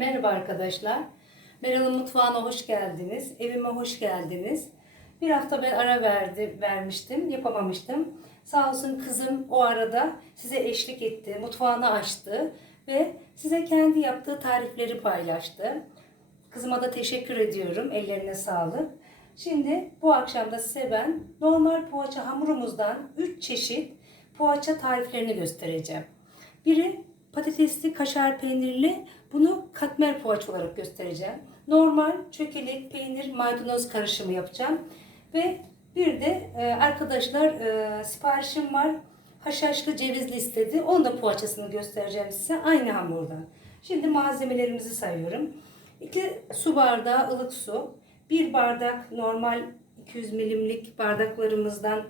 Merhaba arkadaşlar. Meral'ın mutfağına hoş geldiniz. Evime hoş geldiniz. Bir hafta ben ara verdi, vermiştim, yapamamıştım. Sağ olsun kızım o arada size eşlik etti, mutfağını açtı ve size kendi yaptığı tarifleri paylaştı. Kızıma da teşekkür ediyorum. Ellerine sağlık. Şimdi bu akşam da size ben normal poğaça hamurumuzdan 3 çeşit poğaça tariflerini göstereceğim. Biri patatesli kaşar peynirli bunu katmer poğaça olarak göstereceğim. Normal çökelek peynir maydanoz karışımı yapacağım. Ve bir de e, arkadaşlar e, siparişim var. Haşhaşlı cevizli istedi. Onun da poğaçasını göstereceğim size aynı hamurdan. Şimdi malzemelerimizi sayıyorum. 2 su bardağı ılık su. 1 bardak normal 200 milimlik bardaklarımızdan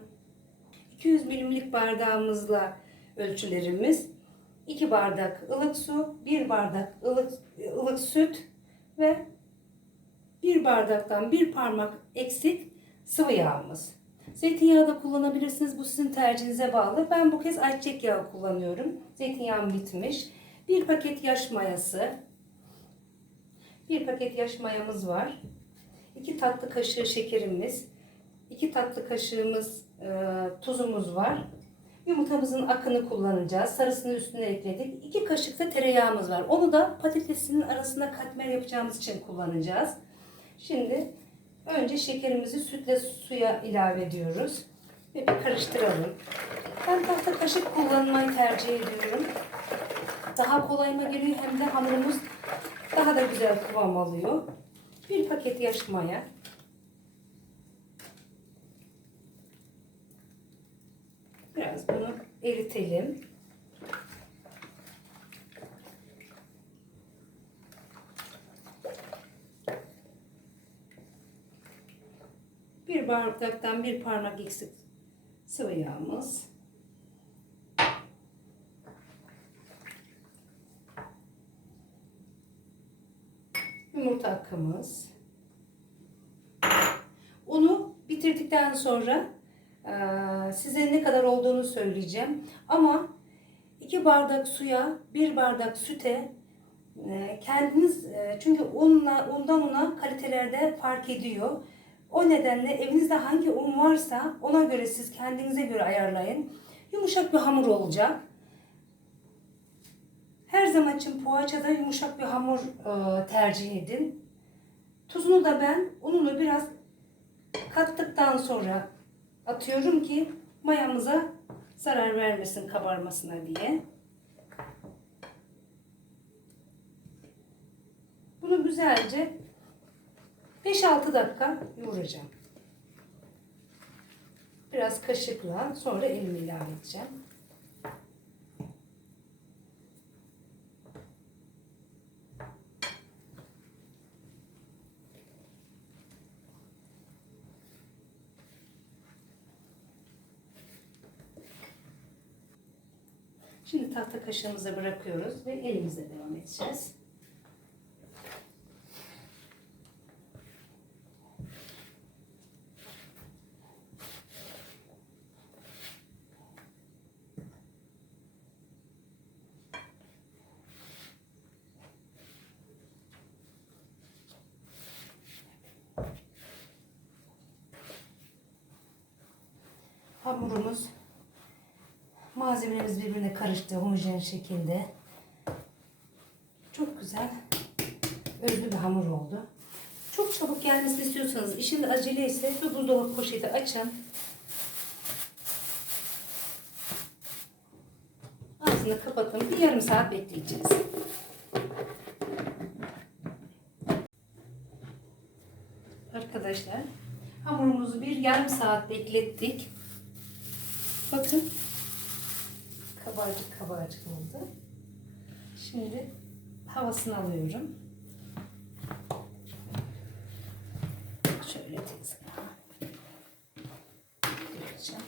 200 milimlik bardağımızla ölçülerimiz 2 bardak ılık su, 1 bardak ılık, ılık süt ve 1 bardaktan 1 parmak eksik sıvı yağımız. Zeytinyağı da kullanabilirsiniz. Bu sizin tercihinize bağlı. Ben bu kez ayçiçek yağı kullanıyorum. Zeytinyağım bitmiş. 1 paket yaş mayası. 1 paket yaş mayamız var. 2 tatlı kaşığı şekerimiz. 2 tatlı kaşığımız e, tuzumuz var. Yumurtamızın akını kullanacağız. Sarısını üstüne ekledik. 2 kaşık da tereyağımız var. Onu da patatesinin arasına katmer yapacağımız için kullanacağız. Şimdi önce şekerimizi sütle suya ilave ediyoruz. Ve bir karıştıralım. Ben tahta kaşık kullanmayı tercih ediyorum. Daha kolayıma geliyor hem de hamurumuz daha da güzel kıvam alıyor. Bir paket yaş maya. Biraz bunu eritelim. Bir bardaktan bir parmak eksik sıvı yağımız. Yumurta akımız. Unu bitirdikten sonra size ne kadar olduğunu söyleyeceğim. Ama 2 bardak suya, 1 bardak süte e, kendiniz e, çünkü unla, undan una kalitelerde fark ediyor. O nedenle evinizde hangi un varsa ona göre siz kendinize göre ayarlayın. Yumuşak bir hamur olacak. Her zaman için poğaçada yumuşak bir hamur e, tercih edin. Tuzunu da ben ununu biraz kattıktan sonra atıyorum ki mayamıza zarar vermesin kabarmasına diye. Bunu güzelce 5-6 dakika yoğuracağım. Biraz kaşıkla sonra elimi ilave edeceğim. Şimdi tahta kaşığımıza bırakıyoruz ve elimizle devam edeceğiz. Hamurumuz Malzemelerimiz birbirine karıştı homojen şekilde. Çok güzel özlü bir hamur oldu. Çok çabuk gelmesini istiyorsanız, işin acele ise bir buzdolabı poşeti açın. Ağzını kapatın. Bir yarım saat bekleyeceğiz. Arkadaşlar hamurumuzu bir yarım saat beklettik. Bakın kabarcık kabarcık oldu. Şimdi havasını alıyorum. Şöyle tezgaha dökeceğim.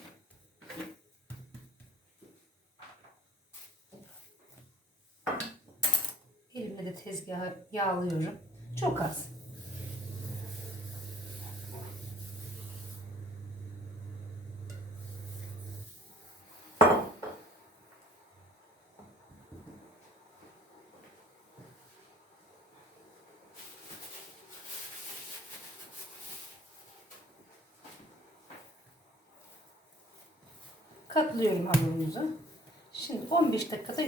Elimle de tezgaha yağlıyorum. Çok az. Katlıyorum hamurumuzu. Şimdi 15 dakikada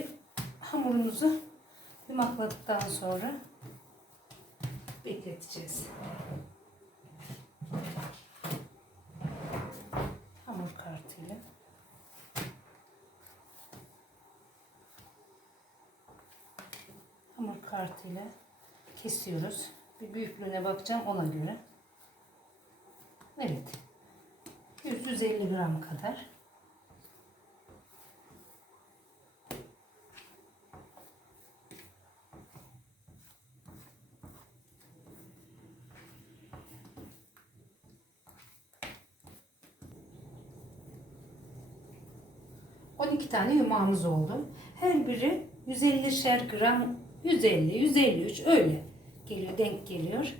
hamurumuzu yumakladıktan sonra bekleteceğiz. Hamur kartıyla. Hamur kartıyla kesiyoruz. Bir büyüklüğüne bakacağım ona göre. Evet. 100-150 gram kadar. ...12 tane yumağımız oldu. Her biri 150'şer gram, 150, 153 öyle geliyor, denk geliyor.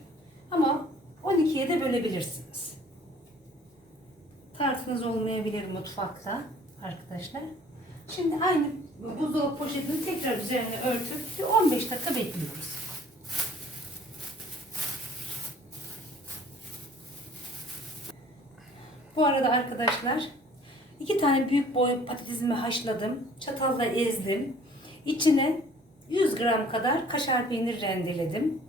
Ama 12'ye de bölebilirsiniz. Tartınız olmayabilir mutfakta arkadaşlar. Şimdi aynı buzdolabı poşetini tekrar üzerine örtüp bir 15 dakika bekliyoruz. Bu arada arkadaşlar iki tane büyük boy patatesimi haşladım. Çatalla ezdim. İçine 100 gram kadar kaşar peynir rendeledim.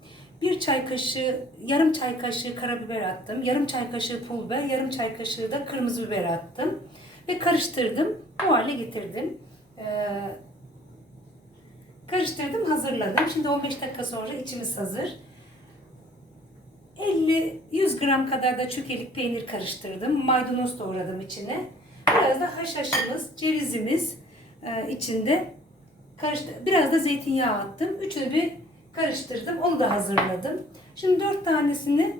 Bir çay kaşığı, yarım çay kaşığı karabiber attım. Yarım çay kaşığı pul biber, yarım çay kaşığı da kırmızı biber attım. Ve karıştırdım. Bu hale getirdim. Ee, karıştırdım, hazırladım. Şimdi 15 dakika sonra içimiz hazır. 50-100 gram kadar da çökelik peynir karıştırdım. Maydanoz doğradım içine. Biraz da haşhaşımız, cevizimiz e, içinde karıştı. Biraz da zeytinyağı attım. Üçünü bir karıştırdım. Onu da hazırladım. Şimdi dört tanesini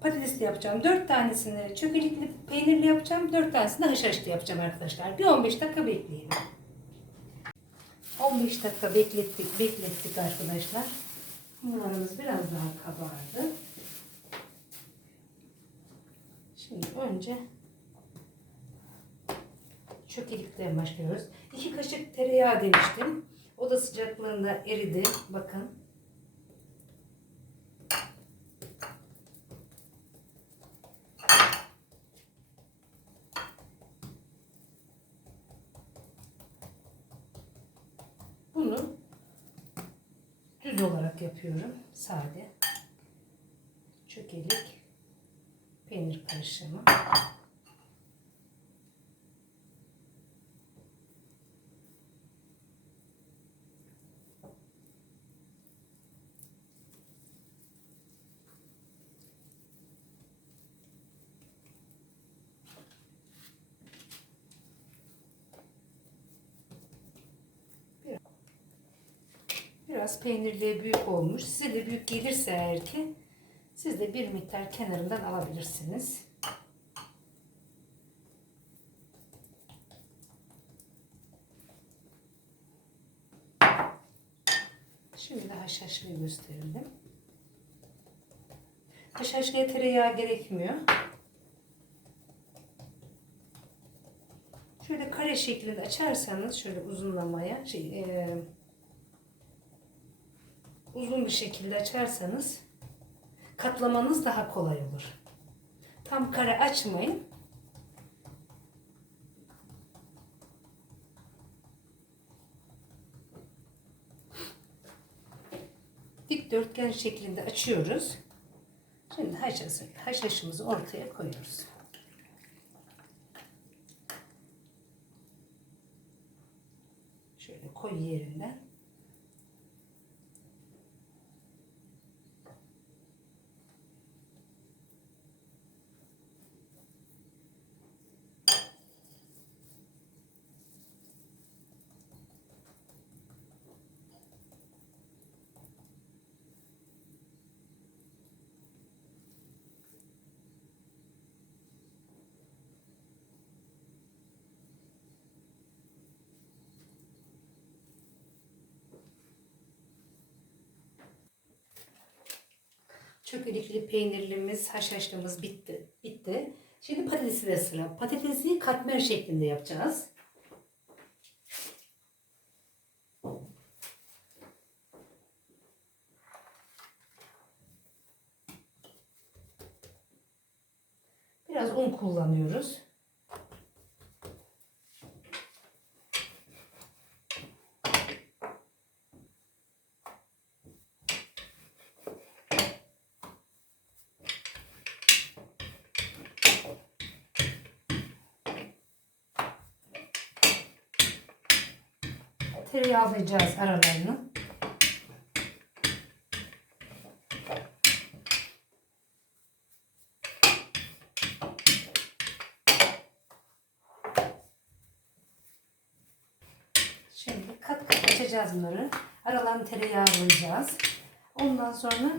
patatesli yapacağım. Dört tanesini çökelikli peynirli yapacağım. Dört tanesini de haşhaşlı yapacağım arkadaşlar. Bir 15 dakika bekleyin. 15 dakika beklettik, beklettik arkadaşlar. Hamurlarımız biraz daha kabardı. Şimdi önce çökelikten başlıyoruz. 2 kaşık tereyağı demiştim. O da sıcaklığında eridi. Bakın. Bunu düz olarak yapıyorum. Sade. Çökelik. Peynir karışımı. Biraz peynirli büyük olmuş. Size de büyük gelirse eğer ki siz de bir miktar kenarından alabilirsiniz. Şimdi haşhaşlıyı gösterelim. Haşhaşlıya tereyağı gerekmiyor. Şöyle kare şeklinde açarsanız şöyle uzunlamaya şey e, uzun bir şekilde açarsanız katlamanız daha kolay olur. Tam kare açmayın. Dikdörtgen şeklinde açıyoruz. Şimdi haşhaşı, haşhaşımızı ortaya koyuyoruz. Şöyle koy yerinden. Çökelikli peynirlimiz, haşhaşlımız bitti. Bitti. Şimdi patatesi de sıra. Patatesi katmer şeklinde yapacağız. Biraz un kullanıyoruz. Tereyağlayacağız aralarını. Şimdi kat kat açacağız bunları. Aralarını tereyağlayacağız. Ondan sonra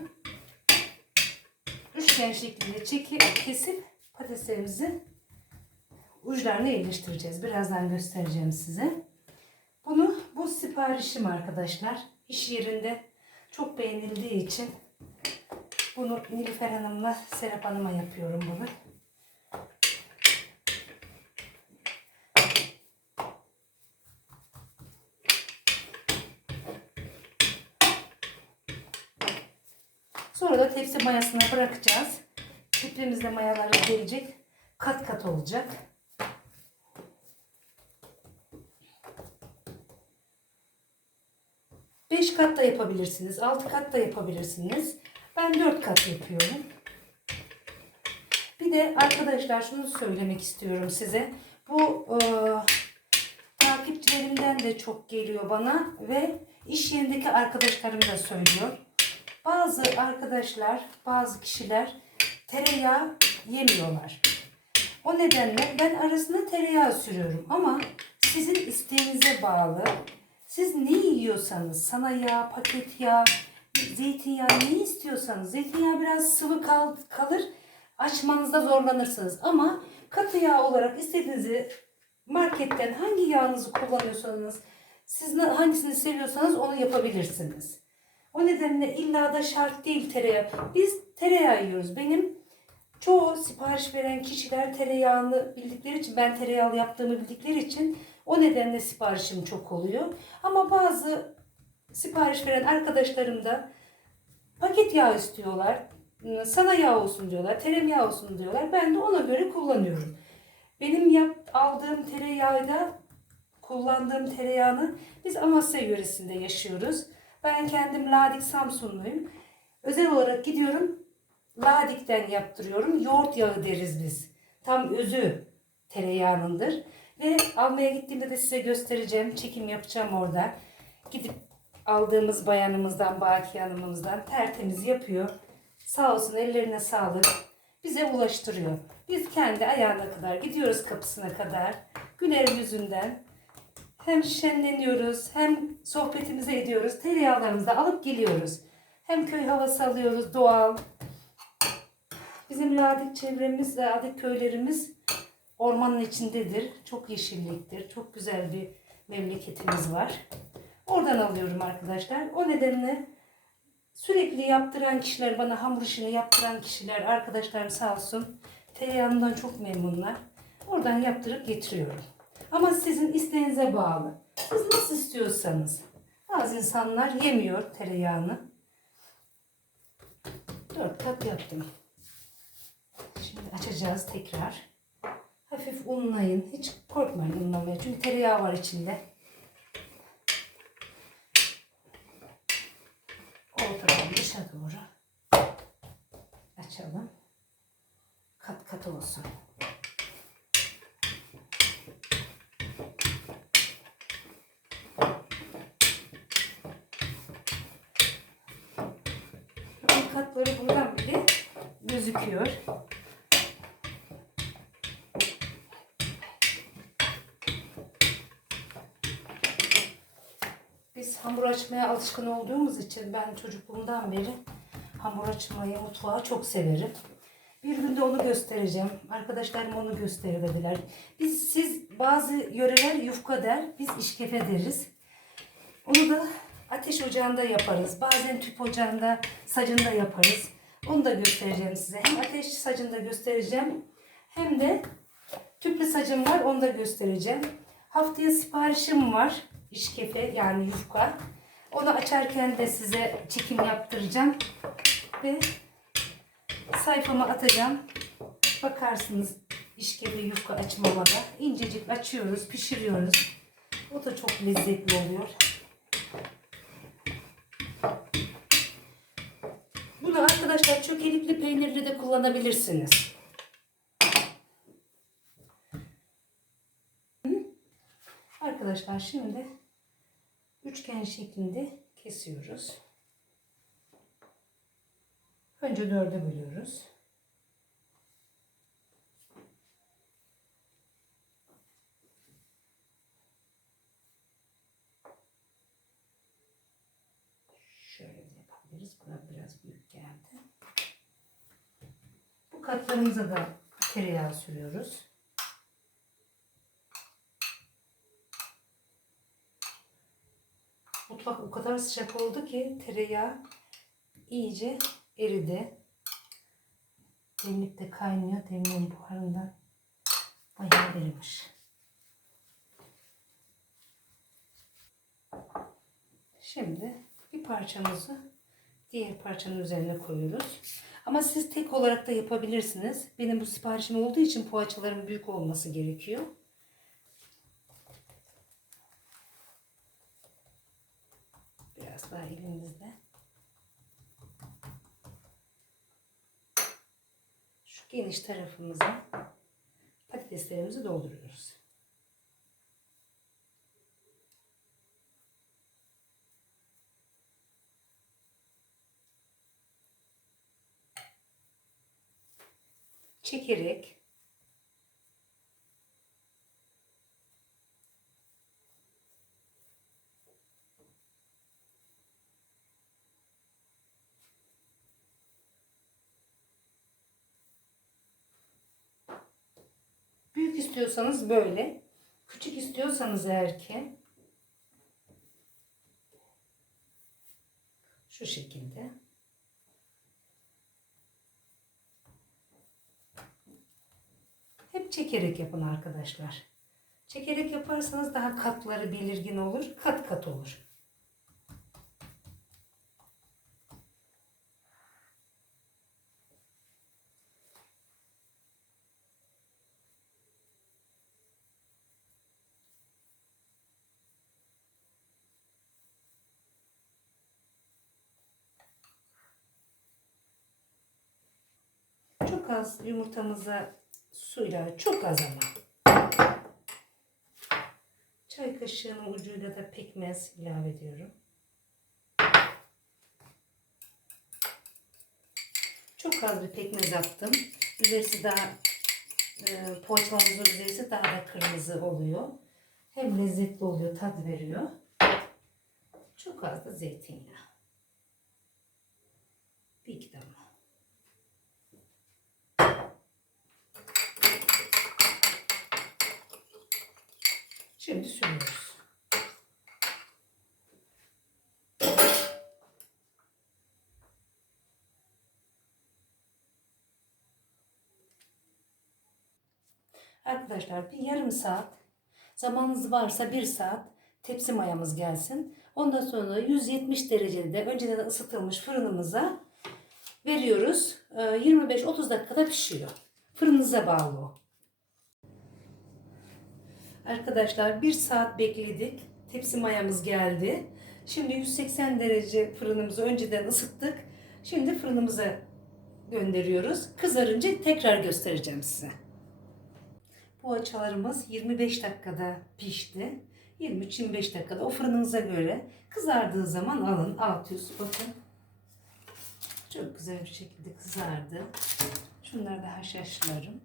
üçgen şeklinde çekip kesip patateslerimizi uçlarına yerleştireceğiz. Birazdan göstereceğim size. Siparişim arkadaşlar. İş yerinde çok beğenildiği için bunu Nilüfer Hanım'la Serap Hanım'a yapıyorum bunu. Sonra da tepsi mayasına bırakacağız. Tepsimizde mayaları gelecek. Kat kat olacak. Beş kat da yapabilirsiniz. Altı kat da yapabilirsiniz. Ben dört kat yapıyorum. Bir de arkadaşlar şunu söylemek istiyorum size. Bu e, takipçilerimden de çok geliyor bana ve iş yerindeki arkadaşlarım da söylüyor. Bazı arkadaşlar, bazı kişiler tereyağı yemiyorlar. O nedenle ben arasına tereyağı sürüyorum ama sizin isteğinize bağlı. Siz ne yiyorsanız, sana yağ, paket yağ, zeytinyağı ne istiyorsanız, zeytinyağı biraz sıvı kal kalır, açmanızda zorlanırsınız. Ama katı yağ olarak istediğinizi marketten hangi yağınızı kullanıyorsanız, siz hangisini seviyorsanız onu yapabilirsiniz. O nedenle illa da şart değil tereyağı. Biz tereyağı yiyoruz. Benim çoğu sipariş veren kişiler tereyağını bildikleri için, ben tereyağlı yaptığımı bildikleri için o nedenle siparişim çok oluyor. Ama bazı sipariş veren arkadaşlarım da paket yağ istiyorlar. Sana yağ olsun diyorlar, tereyağı olsun diyorlar. Ben de ona göre kullanıyorum. Benim yap, aldığım tereyağı da kullandığım tereyağını biz Amasya yöresinde yaşıyoruz. Ben kendim Ladik Samsunluyum. Özel olarak gidiyorum Ladik'ten yaptırıyorum. Yoğurt yağı deriz biz. Tam özü tereyağınındır. Ve almaya gittiğimde de size göstereceğim. Çekim yapacağım orada. Gidip aldığımız bayanımızdan, Baki Hanım'ımızdan tertemiz yapıyor. Sağ olsun ellerine sağlık. Bize ulaştırıyor. Biz kendi ayağına kadar gidiyoruz kapısına kadar. Güler yüzünden hem şenleniyoruz hem sohbetimizi ediyoruz. Tereyağlarımızı alıp geliyoruz. Hem köy havası alıyoruz doğal. Bizim Ladik çevremiz, Ladik köylerimiz ormanın içindedir. Çok yeşilliktir. Çok güzel bir memleketimiz var. Oradan alıyorum arkadaşlar. O nedenle sürekli yaptıran kişiler, bana hamur işini yaptıran kişiler, arkadaşlarım sağ olsun tereyağından çok memnunlar. Oradan yaptırıp getiriyorum. Ama sizin isteğinize bağlı. Siz nasıl istiyorsanız. Bazı insanlar yemiyor tereyağını. Dört kat yaptım. Şimdi açacağız tekrar. Hafif unlayın. Hiç korkmayın unlamaya. Çünkü tereyağı var içinde. Ortadan dışa doğru açalım. Kat kat olsun. Katları buradan bile gözüküyor. Biz hamur açmaya alışkın olduğumuz için ben çocukluğumdan beri hamur açmayı, mutfağı çok severim. Bir gün de onu göstereceğim. Arkadaşlarım onu gösterir dediler. Biz siz bazı yöreler yufka der, biz işkefe deriz. Onu da ateş ocağında yaparız. Bazen tüp ocağında, sacında yaparız. Onu da göstereceğim size. Hem ateş sacında göstereceğim hem de tüplü sacım var onu da göstereceğim. Haftaya siparişim var. İşkefe yani yufka. Onu açarken de size çekim yaptıracağım. Ve sayfama atacağım. Bakarsınız işkefe yufka açmama da. İncecik açıyoruz, pişiriyoruz. O da çok lezzetli oluyor. Bunu arkadaşlar çökelikli peynirli de kullanabilirsiniz. Arkadaşlar şimdi üçgen şeklinde kesiyoruz. Önce dörde bölüyoruz. Şöyle yapabiliriz. Buna biraz büyük geldi. Bu katlarımıza da tereyağı sürüyoruz. Mutfak o kadar sıcak oldu ki tereyağı iyice eridi. Demlik de kaynıyor. Demliğin buharından bayağı erimiş. Şimdi bir parçamızı diğer parçanın üzerine koyuyoruz. Ama siz tek olarak da yapabilirsiniz. Benim bu siparişim olduğu için poğaçaların büyük olması gerekiyor. Biraz daha elimizde. Şu geniş tarafımıza patateslerimizi dolduruyoruz. Çekerek Büyük istiyorsanız böyle. Küçük istiyorsanız eğer ki şu şekilde. Hep çekerek yapın arkadaşlar. Çekerek yaparsanız daha katları belirgin olur. Kat kat olur. Çok az yumurtamıza suyla çok az ama. Çay kaşığının ucuyla da pekmez ilave ediyorum. Çok az bir pekmez attım. Üzerisi daha e, poğaçalarımızın üzerisi daha da kırmızı oluyor. Hem lezzetli oluyor, tat veriyor. Çok az da zeytinyağı. Bir iki damla. Şimdi sürüyoruz. Arkadaşlar bir yarım saat zamanınız varsa bir saat tepsi mayamız gelsin. Ondan sonra 170 derecede önceden ısıtılmış fırınımıza veriyoruz. Ee, 25-30 dakikada pişiyor. Fırınınıza bağlı o. Arkadaşlar bir saat bekledik. Tepsi mayamız geldi. Şimdi 180 derece fırınımızı önceden ısıttık. Şimdi fırınımıza gönderiyoruz. Kızarınca tekrar göstereceğim size. Poğaçalarımız 25 dakikada pişti. 23-25 dakikada o fırınınıza göre kızardığı zaman alın. Alt üst bakın. Çok güzel bir şekilde kızardı. Şunlar da haşhaşlarım.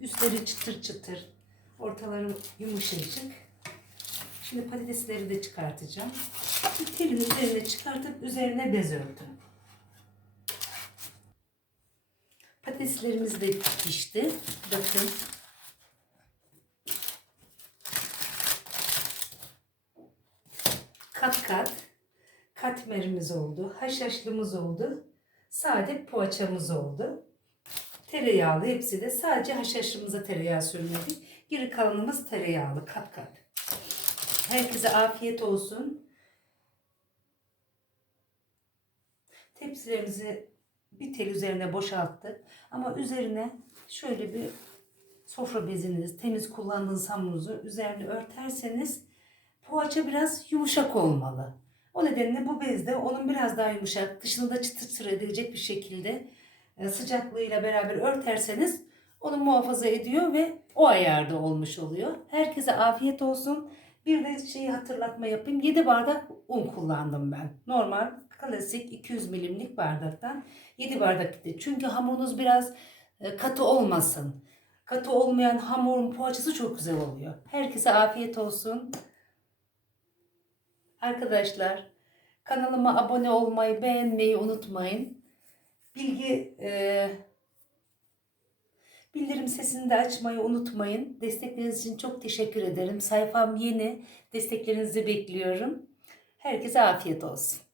Üstleri çıtır çıtır. Ortaları yumuşacık. Şimdi patatesleri de çıkartacağım. Telin üzerine çıkartıp üzerine bez ördüm. Patateslerimiz de pişti. Bakın. Kat kat katmerimiz oldu. Haşhaşlımız oldu. Sade poğaçamız oldu. Tereyağlı hepsi de sadece haşhaşımıza tereyağı sürmedik. Geri kalanımız tereyağlı kat kat. Herkese afiyet olsun. Tepsilerimizi bir tel üzerine boşalttık. Ama üzerine şöyle bir sofra beziniz, temiz kullandığınız hamurunuzu üzerine örterseniz poğaça biraz yumuşak olmalı. O nedenle bu bezde onun biraz daha yumuşak, dışını da çıtır çıtır edecek bir şekilde sıcaklığıyla beraber örterseniz onu muhafaza ediyor ve o ayarda olmuş oluyor. Herkese afiyet olsun. Bir de şeyi hatırlatma yapayım. 7 bardak un kullandım ben. Normal klasik 200 milimlik bardaktan 7 bardak gitti. Çünkü hamurunuz biraz e, katı olmasın. Katı olmayan hamurun poğaçası çok güzel oluyor. Herkese afiyet olsun. Arkadaşlar kanalıma abone olmayı, beğenmeyi unutmayın. Bilgi e, bildirim sesini de açmayı unutmayın. Destekleriniz için çok teşekkür ederim. Sayfam yeni. Desteklerinizi bekliyorum. Herkese afiyet olsun.